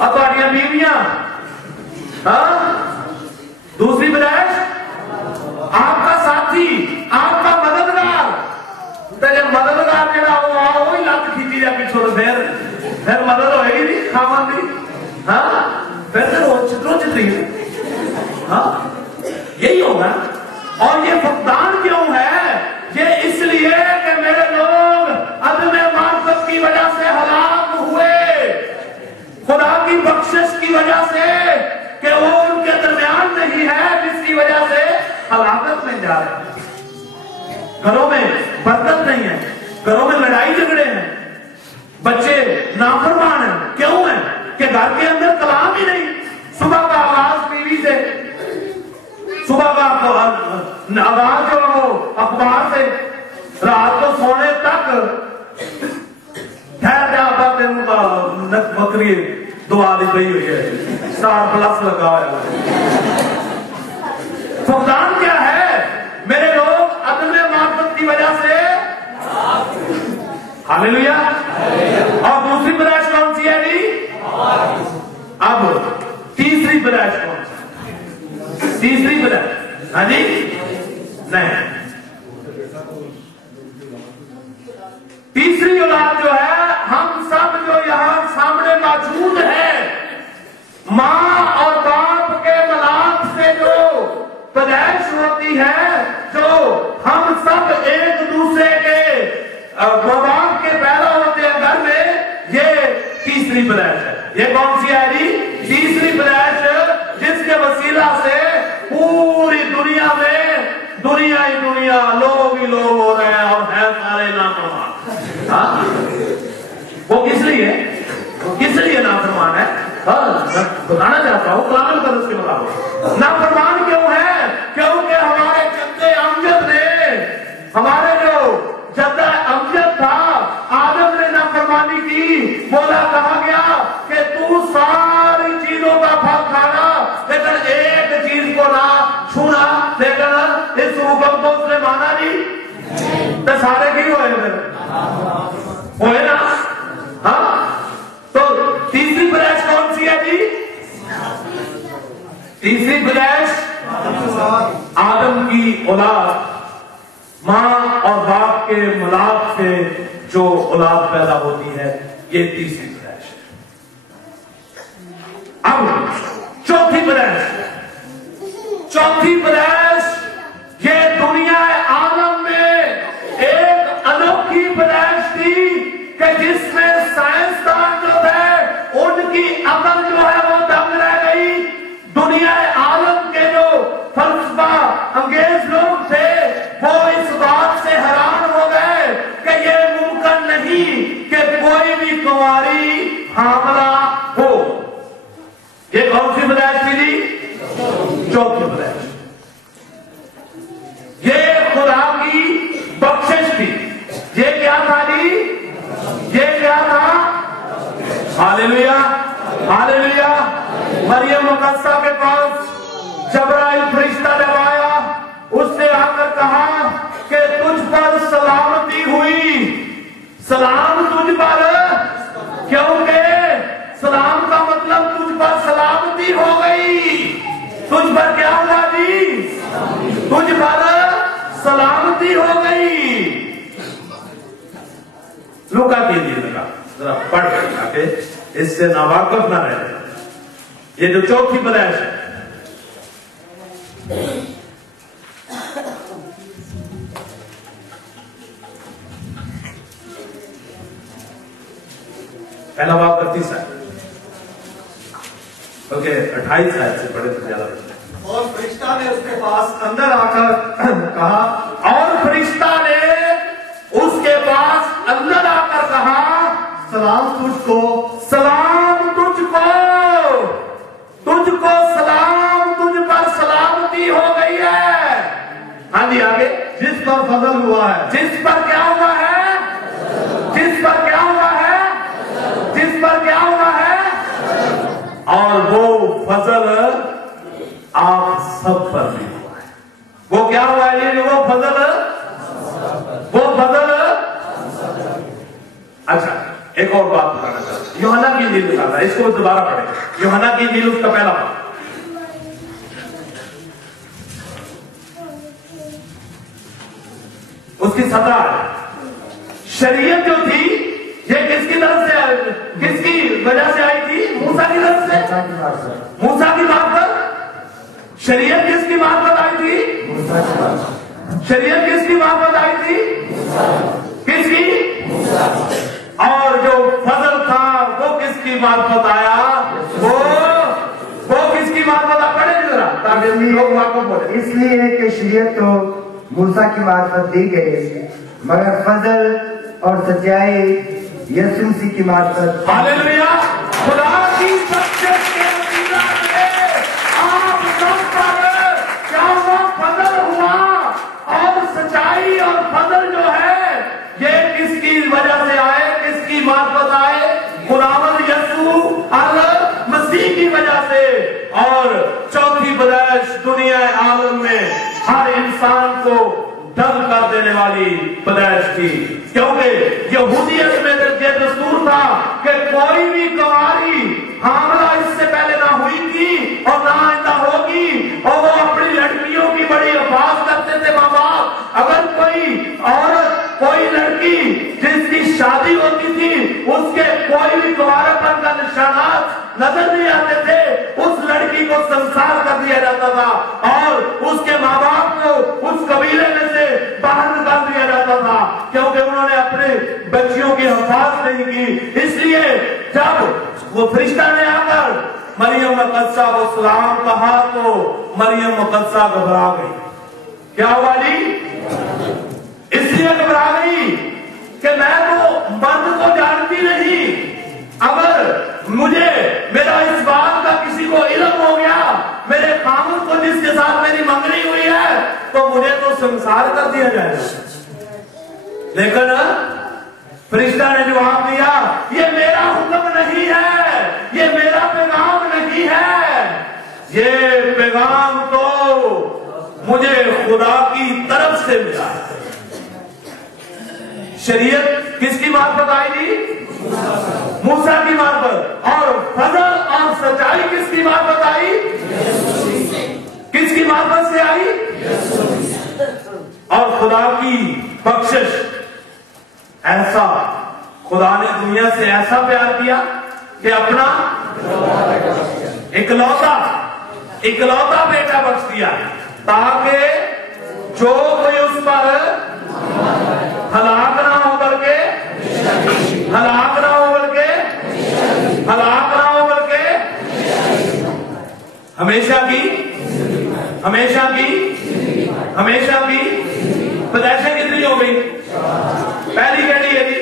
और तुम्हारी बीवियां, हाँ, दूसरी पैदाइश आपका साथी, आपका मददगार। तेरे मददगार जरा वो ही लत खींची जा पिछों, फिर मदद होएगी नहीं खावन की। हाँ, फिर रोज हाँ, यही होगा। और ये फुकदान क्यों है? ये इसलिए कि मेरे लोग अदमे मार्फत की वजह से हलाक हुए, खुदा की बख्शिश की वजह से कि वो उनके दरमियान नहीं है, जिसकी वजह से हलाकत में जा रहे हैं। घरों में बरकत नहीं है, घरों में लड़ाई झगड़े हैं, बच्चे नाफरमान हैं। क्यों है? कि घर के अंदर कलाम ही नहीं। सुबह का आवाज टीवी से, सुबह का आवाज जो हो अखबार से, रात को सोने तक ठहर जाता तेन बकरी दुआ दी गई हुई है, स्टार प्लस लगा हुआ है। फुकदान क्या है? मेरे लोग अदमे मार्फत की वजह से, हालेलुया। और दूसरी पैदाइश कौन सी है जी? अब तीसरी पैदाइश कौन सी? तीसरी पैदाइश, हाँ जी, नहीं, तीसरी औलाद जो है, हम सब जो यहां सामने मौजूद है, मां और बाप के मिलाप से जो पैदाइश होती है, जो हम सब एक दूसरे के मां बाप के पैदा होते हैं घर में, ये तीसरी पैदाइश है। ये कौन सी है जी? तीसरी पैदाइश, जिसके वसीला से पूरी दुनिया में दुनिया ही दुनिया, लोग ही लोग हो रहे हैं और है सारे नाफरमान। हाँ? वो किस लिए नाफरमान है? हाँ, बताना चाहता हूं कलाम कदस के मुताबिक नाफरमान क्यों है? क्योंकि हमारे जद्दे अमजद ने, हमारे जो जद्दा अमजद था, आदम ने नाफरमानी की। बोला, कहा गया कि तू सारी चीजों का फल खाना, लेकिन एक चीज को ना छूना। लेकिन इस हुक्म को उसने माना नहीं, तो सारे की हुए ना। हाँ, तो तीसरी पैदाइश कौन सी है जी? तीसरी पैदाइश आदम की औलाद, मां और बाप के मिलाप से जो औलाद पैदा होती है, ये तीसरी पैदाइश है। अब चौथी पैदाइश, चौथी पैदाइश, ये दुनिया आलम में एक अनोखी पैदाइश थी कि जिसमें साइंसदान जो थे, उनकी अकल जो है वो दंग रह गई। दुनिया आलम के जो फलसफा अंगेज लोग थे, वो इस बात से हैरान हो गए कि ये मुमकिन नहीं कि कोई भी कुंवारी हामला हो। ये कौन सी पैदाइश थी जी? चौथी पैदाइश। ये खुदा की बख्शिश थी। ये क्या था जी? ये क्या था? Hallelujah, hallelujah. मरियम मुकद्दसा के पास जबराइल फरिश्ता जब आया, उसने आकर कहा कि तुझ पर सलामती हुई। सलाम तुझ पर, क्योंकि सलाम का मतलब तुझ पर सलामती हो गई। तुझ पर क्या हुआ जी? तुझ पर सलामती हो गई। लूका कीजिए जरा पढ़ के, इससे नावाकिफ ना रहे। ये जो चौथी पैदाइश है, पहला बाब 31 है, ओके 28 है से पढ़े तो ज्यादा। और फरिश्ता ने उसके पास अंदर आकर कहा, और फरिश्ता ने उसके पास अंदर आकर कहा, सलाम तुझको, सलाम तुझको, तुझको सलाम, तुझ पर सलामती हो गई है। हाँ जी, आगे। जिस पर फजल हुआ है, जिस पर क्या हुआ है? जिस पर क्या हुआ है? जिस पर क्या हुआ है? और वो फजल आप सब पर भी हुआ है। वो क्या हुआ है? ये वो फजल, वो फजल। अच्छा, एक और बात बताना चाहता हूं। यूहन्ना की इंजील निकालना है, इसको दोबारा पढ़े। यूहन्ना की इंजील उसका पहला पाठ, उसकी 17 शरीयत जो थी ये किसकी तरफ से, किसकी वजह से आई थी? मूसा की तरफ से, मूसा की मार्फत। शरीयत किसकी मार्फत आई थी? शरीयत किसकी मार्फत आई थी? किसकी? और जो फजल था वो किसकी मार्फत आया? वो किसकी मार्फत आ? पढ़े जरा ताकि लोग वापस बोले। इसलिए कि शरीयत तो मूसा की मार्फत दी गई, मगर फजल और सच्चाई यीशु मसीह की मार्फत। हालेलुया। खुदा की बख्शिश के वसीला से आप सब पर क्या वो फजल हुआ, और सच्चाई और फजल जो है ये किसकी वजह से आए, किसकी मार्फत आए? खुदावंद यीशु मसीह की वजह से। और चौथी पैदाइश दुनिया आलम में हर इंसान को दंग कर देने वाली पैदाइश थी, क्योंकि यहूदियत में ये दस्तूर था कि कोई भी कुंवारी हामला इससे पहले ना हुई थी और ना आइंदा होगी, और वो अपनी लड़कियों की बड़ी हिफाजत करते थे माँ बाप। अगर कोई औरत, कोई लड़की जिसकी शादी होती थी उसके कोई भी कुंवारापन का निशानात नजर नहीं आते थे, उस लड़की को संसार कर दिया जाता था और उसके माँ बाप को उस कबीले में से बाहर निकाल दिया जाता था, क्योंकि उन्होंने अपने बच्चियों की हिफाजत नहीं की। इसलिए जब वो फरिश्ता ने आकर मरियम मुकद्दसा को सलाम कहा तो मरियम मुकद्दसा घबरा गई। क्या हुआ जी? इसलिए घबरा गई कि मैं तो मर्द को जानती नहीं, अगर मुझे मेरा इस बात का किसी को इल्म हो गया, मेरे खामुद को जिसके साथ मेरी मंगनी हुई है, तो मुझे तो संसार कर दिया जाएगा। लेकिन फरिश्ता ने जवाब दिया, ये मेरा हुक्म नहीं है, ये मेरा पैगाम नहीं है, ये पैगाम तो मुझे खुदा की तरफ से मिला है। शरीयत किसकी मार्फत आई थी? मूसा की मार्फत। और फजल और सच्चाई किसकी मार्फत आई? किसकी मार्फत से आई? और खुदा की बख्शिश, ऐसा खुदा ने दुनिया से ऐसा प्यार किया कि अपना इकलौता बेटा बख्श दिया, ताकि जो कोई उस पर हलाक ना हो करके, हलाक ना हो करके, हलाक ना हो करके, हमेशा की पैदाइशें कितनी हो गई? पहली कहनी है जी